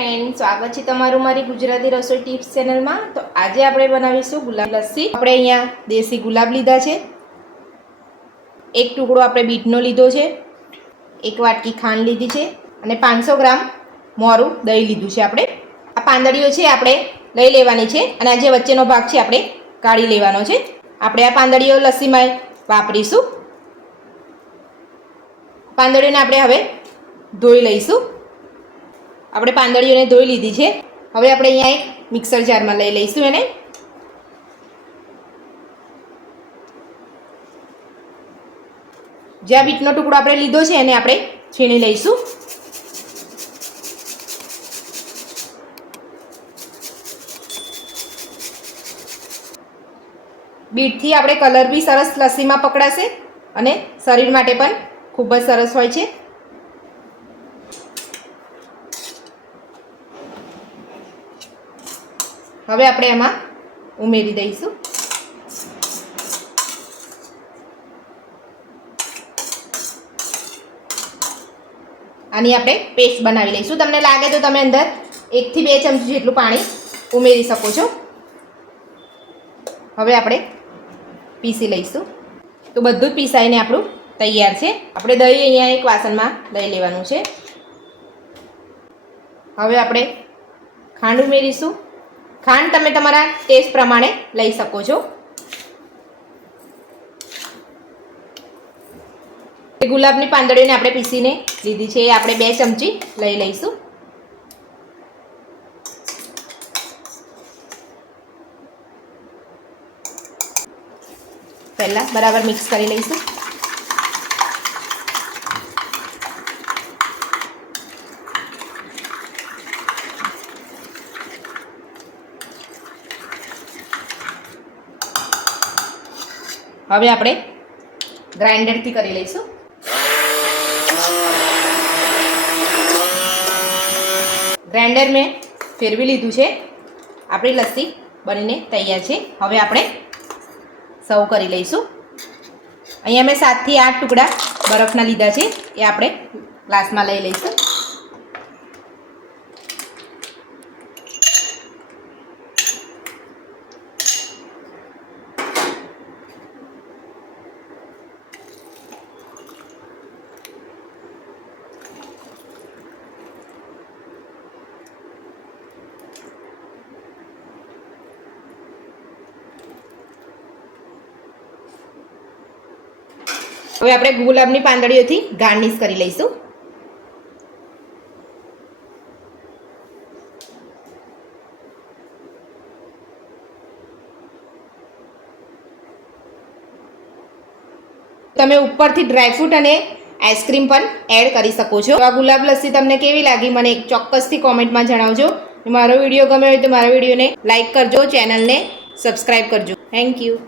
Friend, સ્વાગત છે તમારું મારી ગુજરાતી રસોઈ ટિપ્સ ચેનલમાં। તો આજે આપણે બનાવીશું ગુલાબ લસ્સી। આપણે અહીંયા દેશી ગુલાબ લીધા છે, એક ટુકડો આપણે બીટનો લીધો છે, એક વાટકી ખાંડ લીધી છે અને 500 ગ્રામ મોરું દહીં લીધું છે। આપણે આ પાંદડીઓ છે આપણે લઈ લેવાની છે અને આ જે વચ્ચેનો ભાગ છે આપણે કાઢી લેવાનો છે। આપણે આ પાંદડીઓ લસ્સીમાં વાપરીશું। પાંદડીઓને આપણે હવે ધોઈ લઈશું। આપણે પાંદડીઓને ધોઈ લીધી છે। હવે આપણે અહીંયા એક મિક્સર જારમાં લઈ લઈશું એને। જે આ બીટનો ટુકડો આપણે લીધો છે એને આપણે છીણી લઈશું। બીટથી આપણે કલર બી સરસ લસ્સીમાં પકડાશે અને શરીર માટે પણ ખૂબ જ સરસ હોય છે। હવે આપણે એમાં ઉમેરી દઈશું। આની આપણે પેસ્ટ બનાવી લઈશું। તમને લાગે તો તમે અંદર 1 થી 2 ચમચી જેટલું પાણી ઉમેરી શકો છો। હવે આપણે પીસી લઈશું। તો બધું જ પીસાઈને આપણું તૈયાર છે। આપણે દહીં અહીંયા એક વાસણમાં લઈ લેવાનું છે। હવે આપણે ખાંડ ઉમેરીશું। ખાંડ તમે તમારા ટેસ્ટ પ્રમાણે લઈ શકો છો। ગુલાબની પાંદડીને આપણે પીસીને લીધી છે, એ આપણે 2 ચમચી લઈ લઈશું। પહેલા બરાબર મિક્સ કરી લઈશું। હવે આપણે ગ્રાઇન્ડરથી કરી લઈશું। ગ્રાઇન્ડર મેં ફેરવી લીધું છે। આપણી લસ્સી બનીને તૈયાર છે। હવે આપણે સર્વ કરી લઈશું। અહીંયા મેં 7 થી 8 ટુકડા બરફના લીધા છે, એ આપણે ગ્લાસમાં લઈ લઈશું। હવે આપણે ગુલાબની પાંદડીઓથી ગાર્નિશ કરી લઈશું। તમે ઉપરથી ડ્રાયફ્રૂટ અને આઈસ્ક્રીમ પણ એડ કરી શકો છો। આ ગુલાબ લસ્સી તમને કેવી લાગી મને ચોક્કસથી કોમેન્ટમાં જણાવજો। મારો વિડીયો ગમ્યો હોય તો મારા વિડીયોને લાઈક કરજો, ચેનલને સબસ્ક્રાઈબ કરજો। Thank you.